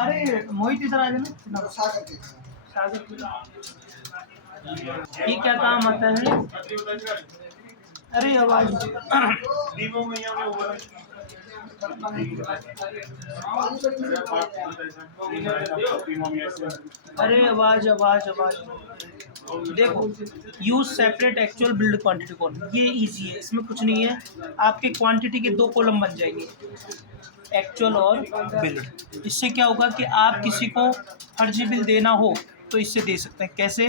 अरे मोहित इधर आ जाना। ये क्या काम आता है? अरे आवाज अरे आवाज आवाज आवाज देखो, use separate actual build quantity column, ये इजी है, इसमें कुछ नहीं है। आपके क्वांटिटी के 2 कॉलम बन जाएंगे, एक्चुअल और बिल्ड। इससे क्या होगा कि आप किसी को फर्जी बिल देना हो तो इससे दे सकते हैं। कैसे?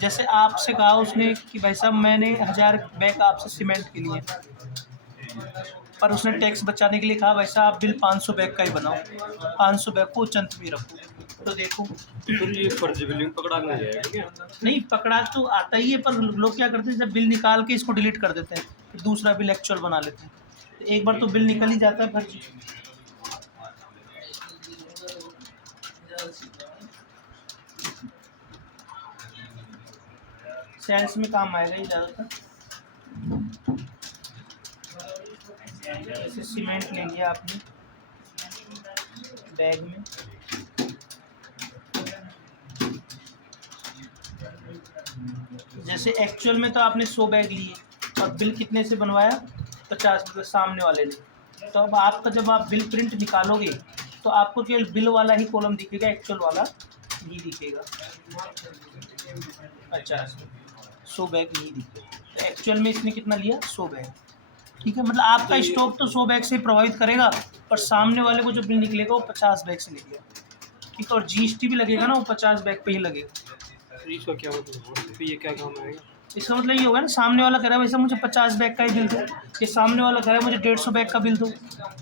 जैसे आपसे कहा उसने कि भाई साहब मैंने 1000 बैग आपसे सीमेंट के लिए, पर उसने टैक्स बचाने के लिए कहा भाई साहब आप बिल 500 बैग का ही बनाओ, 500 बैग को चंद में रखो। तो देखो फिर ये फर्जी बिलिंग पकड़ा नहीं जाएगा क्या? नहीं पकड़ा तो आता ही है, पर लोग क्या करते हैं जब बिल निकाल के इसको डिलीट कर देते हैं, फिर दूसरा बिल एक्चुअल बना लेते हैं। तो एक बार तो बिल निकल ही जाता है फर्जी। सेल्स में काम आएगा ये ज़्यादातर। जैसे सीमेंट ले लिया आपने बैग में, जैसे एक्चुअल में तो आपने 100 बैग लिए और बिल कितने से बनवाया? 50 रुपये सामने वाले ने। तो अब आपका जब आप बिल प्रिंट निकालोगे तो आपको केवल बिल वाला ही कॉलम दिखेगा, एक्चुअल वाला नहीं दिखेगा। 50 100 बैग नहीं दिखेगा। तो एक्चुअल में इसने कितना लिया? 100 बैग। ठीक है, मतलब आपका स्टॉक तो 100 बैग से प्रभावित करेगा, पर सामने वाले को जो बिल निकलेगा वो 50 बैग से निकलेगा। ठीक है, और जीएसटी भी लगेगा ना, वो 50 बैग पे ही लगेगा। इसका क्या मतलब? ये क्या काम आएगा? इसका मतलब ये होगा ना, सामने वाला कह रहा है वैसे मुझे 50 बैग का ही बिल दो, ये सामने वाला कह रहा है मुझे 150 बैग का बिल दो।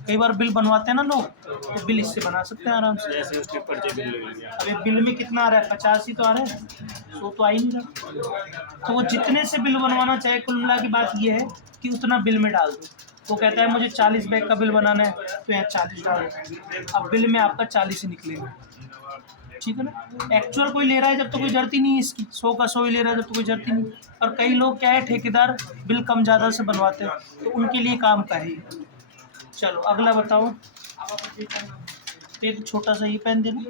कई बार बिल बनवाते हैं ना लोग, तो बिल इससे बना सकते हैं आराम से। जैसे उसके पर्चे बिल लगे, अभी बिल में कितना आ रहा है? 50 ही तो आ रहा है, 100 तो आ ही नहीं रहा। तो वो जितने से बिल बनवाना चाहे, कुल मिला की बात ये है कि उतना बिल में डाल दो। वो कहता है मुझे 40 बैग का बिल बनाना है, तो यहाँ 40 डाल दो, अब बिल में आपका 40 ही निकलेगा। ठीक है ना। एक्चुअल कोई ले रहा है जब तो कोई जरूरत ही नहीं है इसकी, 100 का 100 ही ले रहा है जब तो कोई जरूरत ही नहीं। और कई लोग क्या है, ठेकेदार बिल कम ज़्यादा से बनवाते हैं, तो उनके लिए काम का है। चलो अगला बताओ। पेन छोटा सा ही पेन देना।